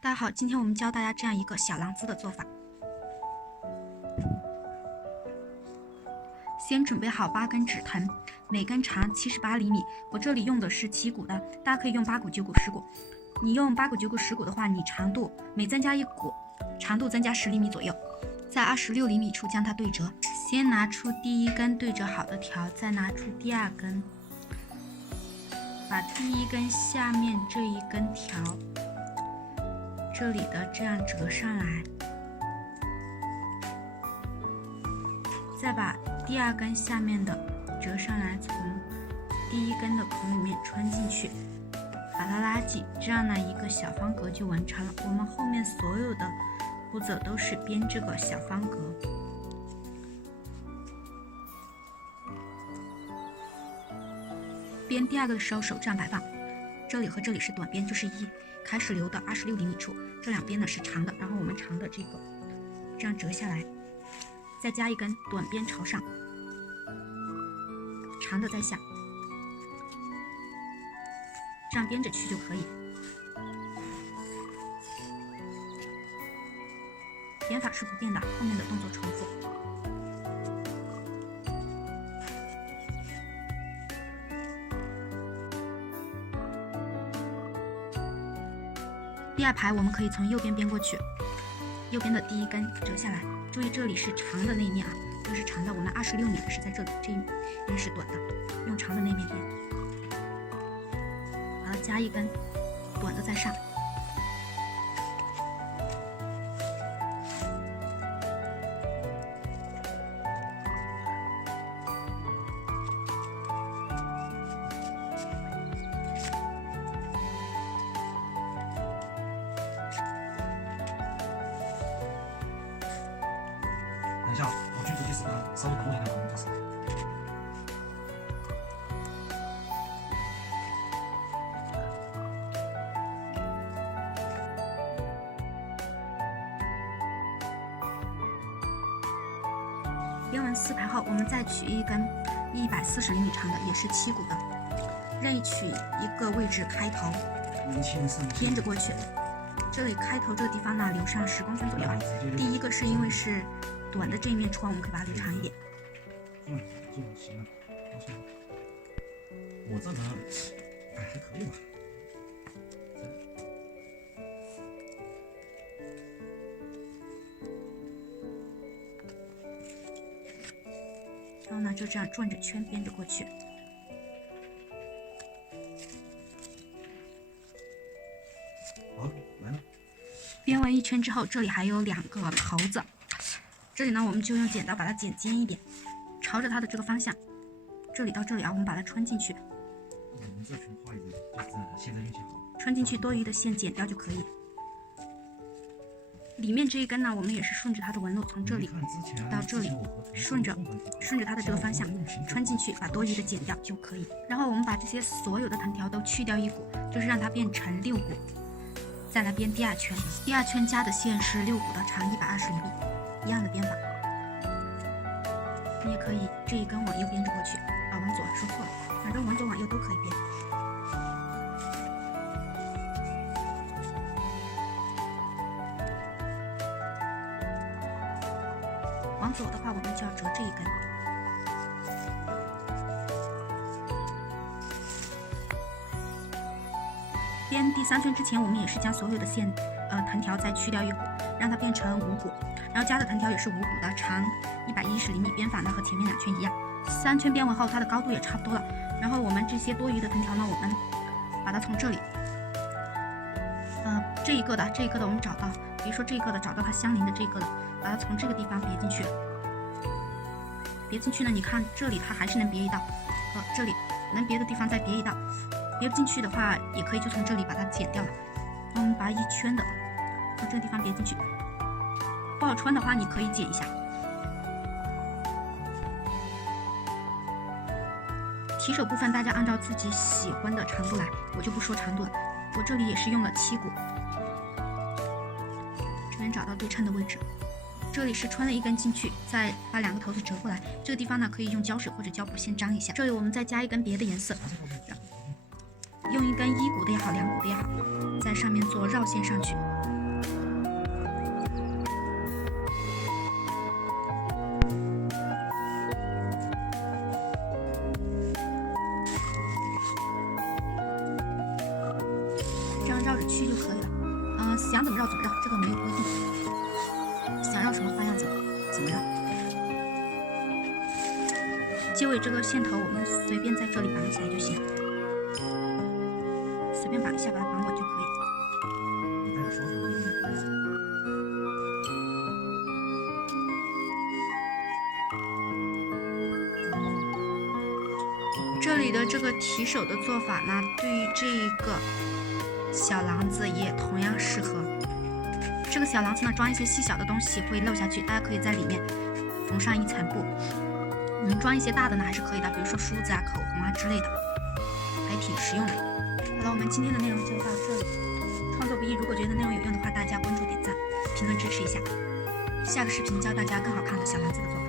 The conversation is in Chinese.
大家好，今天我们教大家这样一个小廊子的做法。先准备好8根指藤，每根长78厘米。我这里用的是7股的，大家可以用8股、9股、10股。你用8股、9股、10股的话，你长度每增加1股，长度增加10厘米左右。在26厘米处将它对折，先拿出第1根对折好的条，再拿出第2根，把第1根下面这一根条这里的这样折上来，再把第2根下面的折上来，从第1根的孔里面穿进去，把它拉紧，这样呢一个小方格就完成了。我们后面所有的步骤都是编这个小方格。编第2个的时候手这样摆放，这里和这里是短边，就是开始留的26厘米处，这2边呢是长的，然后我们长的这个这样折下来，再加1根短边朝上，长的在下，这样编着去就可以。编法是不变的，后面的动作重复。第2排我们可以从右边编过去，右边的第1根折下来，注意这里是长的那一面啊，这是长的，我们26米的是在这里，这一边是短的，用长的那面编，把它加1根短的在上。等一下，我去读第4班，稍微等我一下，我们开始。编完4排后，我们再取1根140厘米长的，也是7股的，任意取一个位置开头，编着过去。这里开头这个地方呢，留上10公分左右啊。第1个是因为是短的这一面出，我们可以把它留长一点。这个行了，我这个还可以吧。然后呢，就这样转着圈编着过去。好，来了。编完1圈之后，这里还有2个头子，这里呢我们就用剪刀把它剪尖一点，朝着它的这个方向，这里到这里啊，我们把它穿进去。我们这圈画一个，就是现在运气好。穿进去多余的线剪掉就可以。里面这一根呢，我们也是顺着它的纹路，从这里到这里，顺着它的这个方向穿进去，把多余的剪掉就可以。然后我们把这些所有的藤条都去掉1股，就是让它变成6股。再来编第2圈，第2圈加的线是6股的，长120厘米，一样的编法。你也可以这一根往右编着过去，往左说错了，反正往左往右都可以编。往左的话，我们就要折这一根。编第3圈之前，我们也是将所有的线藤条再去掉1股，让它变成5股，然后加的藤条也是5股的，长110厘米，编法呢和前面2圈一样。3圈编完后，它的高度也差不多了。然后我们这些多余的藤条呢，我们把它从这里，这一个的我们找到，比如说这一个的找到它相邻的这个的，把它从这个地方别进去。别进去呢，你看这里它还是能别一道，这里能别的地方再别一道。别不进去的话，也可以就从这里把它剪掉了。我们把1圈的从这个地方别进去，不好穿的话，你可以剪一下。提手部分大家按照自己喜欢的长度来，我就不说长度了。我这里也是用了7股，这边找到对称的位置。这里是穿了1根进去，再把2个头子折过来。这个地方呢，可以用胶水或者胶布先粘一下。这里我们再加1根别的颜色。用一根1股的也好，2股的也好，在上面做绕线上去。这样绕着曲就可以了。想怎么绕怎么绕，这个没有规定。想绕什么花样怎么绕。结尾这个线头我们随便在这里绑起来就行，随便绑一下把它绑稳就可以。你带个双头的。这里的这个提手的做法呢，对于这个小囊子也同样适合。这个小囊子呢，装一些细小的东西会漏下去，大家可以在里面缝上一层布。你们装一些大的呢还是可以的，比如说梳子啊、口红啊之类的，还挺实用的。好了，我们今天的内容就到这里。创作不易，如果觉得内容有用的话，大家关注、点赞、评论支持一下。下个视频教大家更好看的小囊子的做法。